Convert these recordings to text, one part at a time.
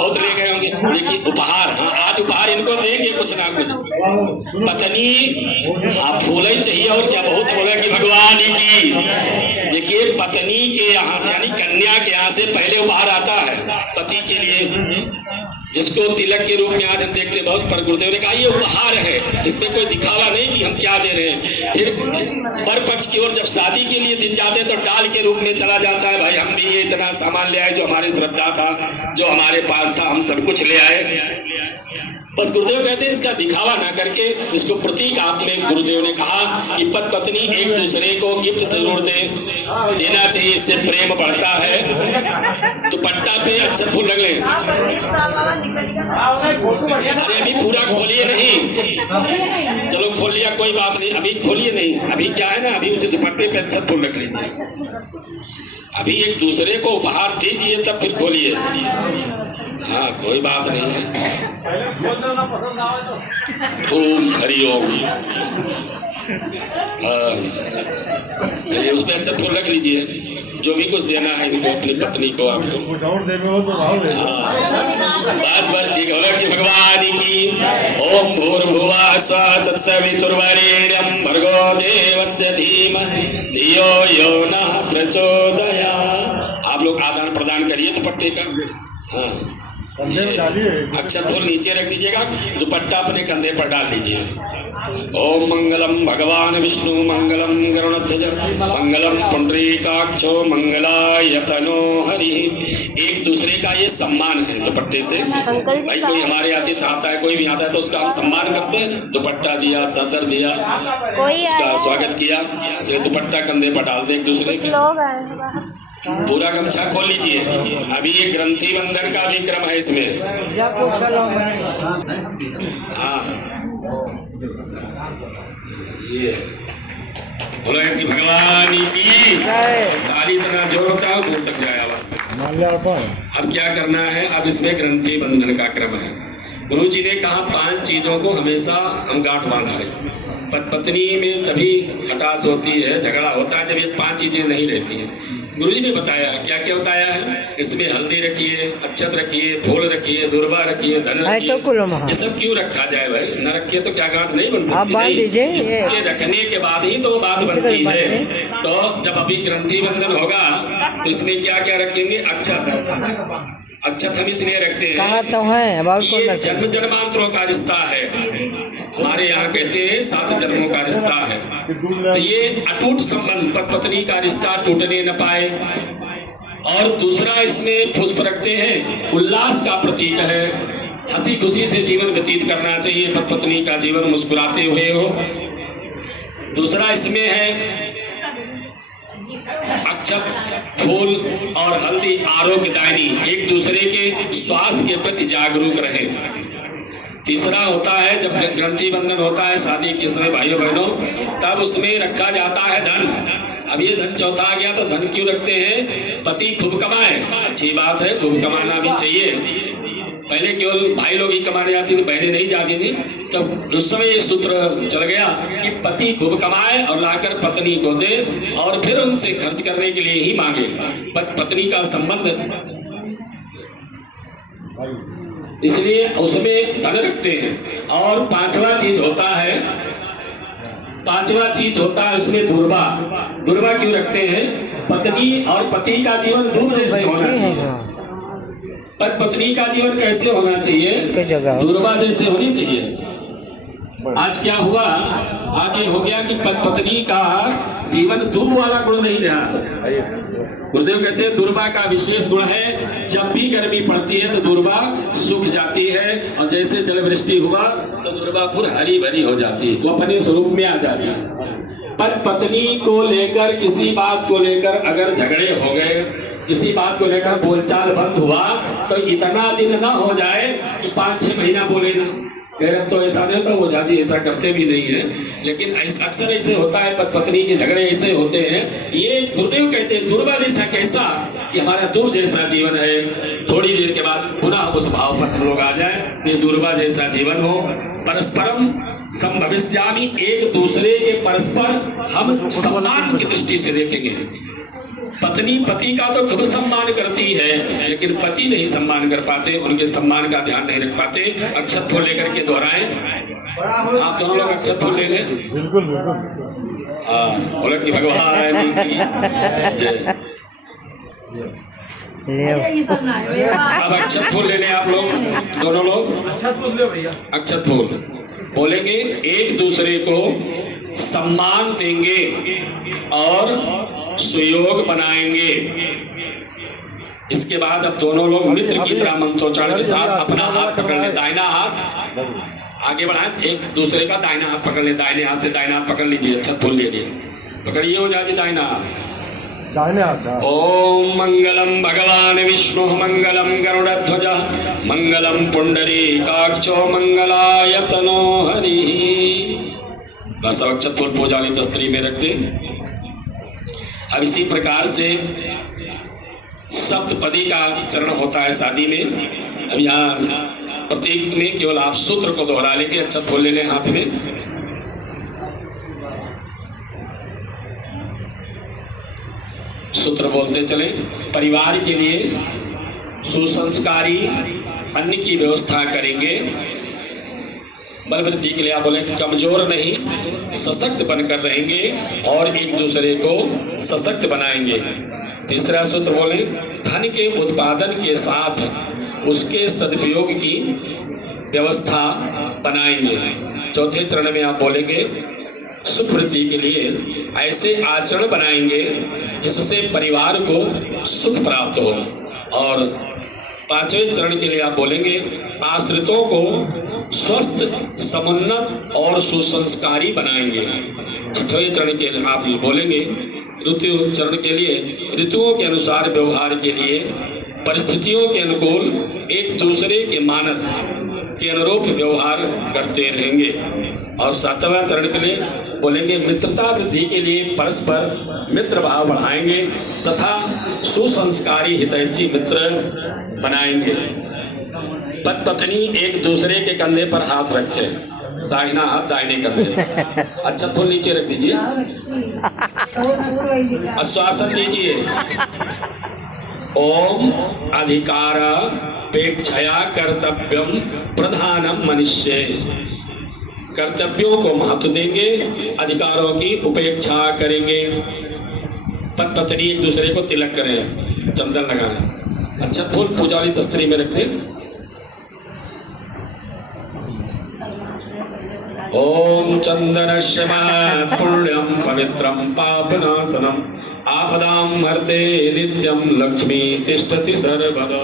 बहुत ले गए होंगे। देखिए उपहार, हाँ आज उपहार इनको देंगे कुछ ना कुछ। पत्नी हाँ फूल ही चाहिए और क्या, बहुत बोला कि भगवान की। देखिए पत्नी के यहाँ से यानी कन्या के यहाँ से पहले उपहार आता है पति के लिए, जिसको तिलक के रूप में आज हम देखते बहुत। पर गुरुदेव ने कहा ये उपहार है, इसमें कोई दिखावा नहीं कि हम क्या दे रहे हैं। फिर वर पक्ष की ओर जब शादी के लिए दिन जाते तो डाल के रूप में चला जाता है, भाई हम भी ये इतना सामान ले आए जो हमारी श्रद्धा था, जो हमारे पास था, हम सब कुछ ले आए। बस गुरुदेव कहते हैं इसका दिखावा ना करके इसको प्रतीक आप में गुरुदेव ने कहा कि पति पत्नी एक दूसरे को गिफ्ट जरूर देना चाहिए, इससे प्रेम बढ़ता है। दुपट्टा पे अच्छा फूल लग ले। अरे अभी पूरा खोलिए नहीं, चलो खोल लिया कोई बात नहीं, अभी खोलिए नहीं। अभी क्या है ना, अभी उसे दुपट्टे पे अच्छा फूल रख लीजिए। अभी एक दूसरे को उपहार दीजिए तब फिर खोलिए। हाँ कोई बात नहीं है। ओम हरिओम। चलिए उस पर अच्छा फूल रख लीजिए, जो भी कुछ देना है इनको अपनी पत्नी को आपको। बात ठीक हो कि भगवान की। ओम भूर्भुवः स्वः तत्सवितुर्वरेण्यं भर्गो देवस्य धीमहि धियो यो नः प्रचोदयात्। आप लोग आदान प्रदान करिए दुपट्टे का। हाँ अक्षत फूल नीचे रख दीजिएगा, दुपट्टा अपने कंधे पर डाल लीजिए। ओम मंगलम भगवान विष्णु मंगलम गरुड़ध्वज मंगलम पुंडरीकाक्षो मंगलाय तनो हरि। एक दूसरे का ये सम्मान है दुपट्टे से। भाई कोई हमारे आतिथ्य आता है, कोई भी आता है तो उसका हम सम्मान करते हैं। दुपट्टा दिया, चादर दिया, उसका स्वागत किया, इसलिए दुपट्टा कंधे पर डालते एक दूसरे के। पूरा गमछा खोल लीजिए। अभी ये ग्रंथि बंधन का भी क्रम है इसमें। हाँ ये बोला कि भगवान की ताली इतना जोर होता है दूर तक जाए आवाज। अब क्या करना है, अब इसमें ग्रंथि बंधन का क्रम है। गुरु जी ने कहा 5 चीजों को हमेशा हम गांठ बांधा है। पत्नी में तभी खटास होती है, झगड़ा होता है जब ये 5 चीजें नहीं रहती हैं। गुरु जी ने बताया, क्या क्या बताया है, इसमें हल्दी रखिए, अक्षत रखिए, फूल रखिए, दुर्वा रखिए, धन रखिए। ये सब क्यों रखा जाए भाई, न रखिए तो क्या गांठ नहीं बन सकती। इसके रखने के बाद ही तो वो बात बनती है। तो जब अभी ग्रंथि बंधन होगा तो इसमें क्या क्या रखेंगे, अक्षत। अक्षत हम इसलिए रखते हैं तो है ये जन्म जन्मांतरों का रिश्ता है। हमारे यहाँ कहते हैं 7 जन्मों का रिश्ता है। तो ये अटूट संबंध पति पत्नी का रिश्ता टूटने न पाए। और दूसरा इसमें पुष्प रखते हैं, उल्लास का प्रतीक है। हंसी खुशी से जीवन व्यतीत करना चाहिए, पति पत्नी का जीवन मुस्कुराते हुए हो। दूसरा इसमें है अक्षत, फूल और हल्दी आरोग्यदायी, एक दूसरे के स्वास्थ्य के प्रति जागरूक रहे। तीसरा होता है जब ग्रंथि बंधन होता है शादी के समय भाइयों बहनों, तब उसमें रखा जाता है धन। अब ये धन चौथा आ गया तो धन क्यों रखते हैं, पति खूब कमाए, अच्छी बात है, खूब कमाना भी चाहिए। पहले केवल भाई लोग ही कमाने जाती थी, बहनें नहीं जाती थी। तब उस समय ये सूत्र चल गया कि पति खूब कमाए और लाकर पत्नी को दे और फिर उनसे खर्च करने के लिए ही मांगे। पत्नी का संबंध, इसलिए उसमें धन रखते हैं। और पांचवा चीज होता है उसमें दुर्वा। दुर्वा क्यों रखते हैं, पत्नी और पति का जीवन दूर जैसे होना चाहिए। पर पत्नी का जीवन कैसे होना चाहिए, दुर्वा जैसे होनी चाहिए। आज क्या हुआ, आज ये हो गया कि पत्नी का जीवन दूब वाला गुण नहीं रहा। गुरुदेव कहते हैं दुर्वा का विशेष गुण है, जब भी गर्मी पड़ती है तो दुर्वा सूख जाती है और जैसे जल वृष्टि हुआ तो दुर्वा पूरी हरी भरी हो जाती है, वो अपने स्वरूप में आ जाती है। पर पत्नी को लेकर किसी बात को लेकर अगर झगड़े हो गए, किसी बात को लेकर बोलचाल बंद हुआ तो इतना दिन ना हो जाए कि 5-6 महीना बोले ना। गैरत तो ऐसा नहीं होता, वो जाति ऐसा करते भी नहीं है, लेकिन अक्सर ऐसे होता है, पत्नी के झगड़े ऐसे होते हैं। ये गुरुदेव कहते हैं दुर्वा जैसा कैसा कि हमारा दूर जैसा जीवन है, थोड़ी देर के बाद पुनः उस भाव पर हम लोग आ जाए। ये दुर्वा जैसा जीवन हो, परस्परम संभविष्यामि, एक दूसरे के परस्पर हम सम्मान की दृष्टि से देखेंगे। पत्नी पति का तो खूब सम्मान करती है, लेकिन पति नहीं सम्मान कर पाते, उनके सम्मान का ध्यान नहीं रख पाते। अक्षत फूल लेकर के दोहराएं। आप दोनों लोग अक्षत फूल ले लें। बिल्कुल बिल्कुल। हाँ, बोले कि भगवान की जय। अब अक्षत फूल ले लें आप लोग, दोनों लोग अक्षत फूल ले भैया। अक्षत फूल बोलेंगे, एक दूसरे को सम्मान देंगे और सुयोग बनाएंगे। इसके बाद अब दोनों लोग मित्र की तरह मंत्रोच्चारण के साथ अपना हाथ पकड़ ले, दाहिना हाथ आगे बढ़ाएं, एक दूसरे का दाहिना हाथ पकड़ ले, दाहिने हाथ से दाहिना हाथ पकड़ लीजिए, अक्षत फूल ले लिए, पकड़िए हो जाए दाहिना हाथ। दाहिने हाथ से। ओम मंगलम भगवान विष्णु मंगलम गरुड़ध्वज मंगलम पुंडरीकाक्षो मंगलायतनो हरि। बस अब अक्षत फूल पूजा वाली दस्तरी में रख दे। अब इसी प्रकार से सप्तपदी का चरण होता है शादी में। अब यहाँ प्रतीक में केवल आप सूत्र को दोहरा लेंगे, अक्षत फूल ले लें हाथ में। सूत्र बोलते चले। परिवार के लिए सुसंस्कारी अन्न की व्यवस्था करेंगे। बल वृद्धि के लिए आप बोले कमजोर नहीं सशक्त बनकर रहेंगे और एक दूसरे को सशक्त बनाएंगे। तीसरा सूत्र बोले धन के उत्पादन के साथ उसके सदुपयोग की व्यवस्था बनाएंगे। चौथे चरण में आप बोलेंगे सुख वृद्धि के लिए ऐसे आचरण बनाएंगे जिससे परिवार को सुख प्राप्त हो। और पांचवें चरण के लिए आप बोलेंगे आश्रितों को स्वस्थ समुन्नत और सुसंस्कारी बनाएंगे। छठवें चरण के लिए आप बोलेंगे ऋतु चरण के लिए ऋतुओं के अनुसार व्यवहार के लिए परिस्थितियों के अनुकूल एक दूसरे के मानस के अनुरूप व्यवहार करते रहेंगे। और सातवां चरण के लिए बोलेंगे मित्रता वृद्धि के लिए परस्पर मित्र भाव बढ़ाएंगे तथा सुसंस्कारी हितैषी मित्र बनाएंगे। पति पत्नी एक दूसरे के कंधे पर हाथ रखे, दाहिना हाथ दाहिने कंधे, अच्छा फूल नीचे रख दीजिए, आश्वासन दीजिए। ओम अधिकारापेक्षया कर्तव्यम प्रधानम मनुष्य। कर्तव्यों को महत्व देंगे, अधिकारों की उपेक्षा करेंगे। पति पत्नी एक दूसरे को तिलक करें, चंदन लगाएं, अच्छा फूल पूजा वाली दस्तरी में रख दें। ओम चंदनस्य पुण्यम पवित्रम पापनाशनम आपदाम हरते नित्यम लक्ष्मी तिष्ठति सर्वदा।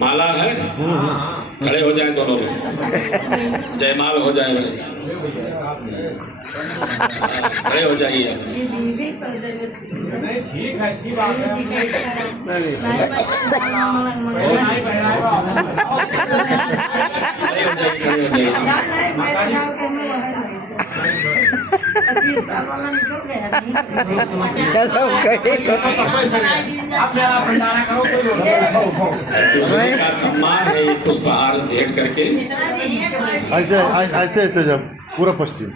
माला है, खड़े हो जाए दोनों लोग, जयमाल हो जाए भाई, खड़े हो जाइए। ठीक है, अच्छी बात चलो दूसरे का सम्मान है, पुष्पहार भेंट करके ऐसे ऐसे ऐसे जब पूरा पश्चिम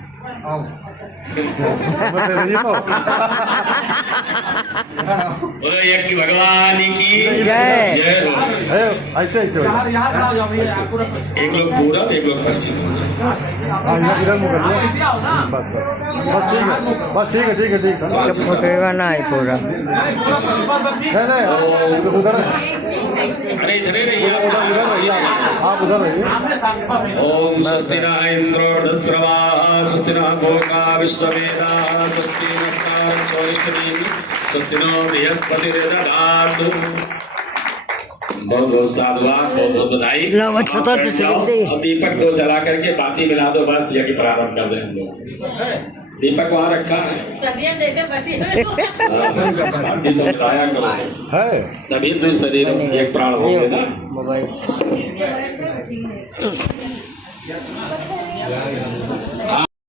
बोलो यज्ञ भगवान की जय। जय हो। ऐसे ऐसे हो जाए। एक लोग पूरब एक लोग पश्चिम। इधर मुँह कर लिया। बस ठीक है ठीक है ठीक है। पकड़ेगा ना है पूरा। नहीं उधर अरे इधर ही रहिए, उधर रहिए, आप उधर रहिए। ओम स्वस्ति न इंद्रो वृहस्पतिर्वाः स्वस्ति न भोगा विश्ववेदाः स्वस्ति नस्तारक्षोरिष्ठिः स्वस्ति नो बृहस्पतिर्दधातु। बहुत बहुत साधुवाद, बहुत बहुत बधाई। और दीपक दो जला करके बाती मिला दो, बस यज्ञ प्रारंभ कर दें हम लोग। दीपक वहाँ रखा है, बाती तो बताया करो है तभी तो शरीर एक प्राण हो गए ना। मोबाइल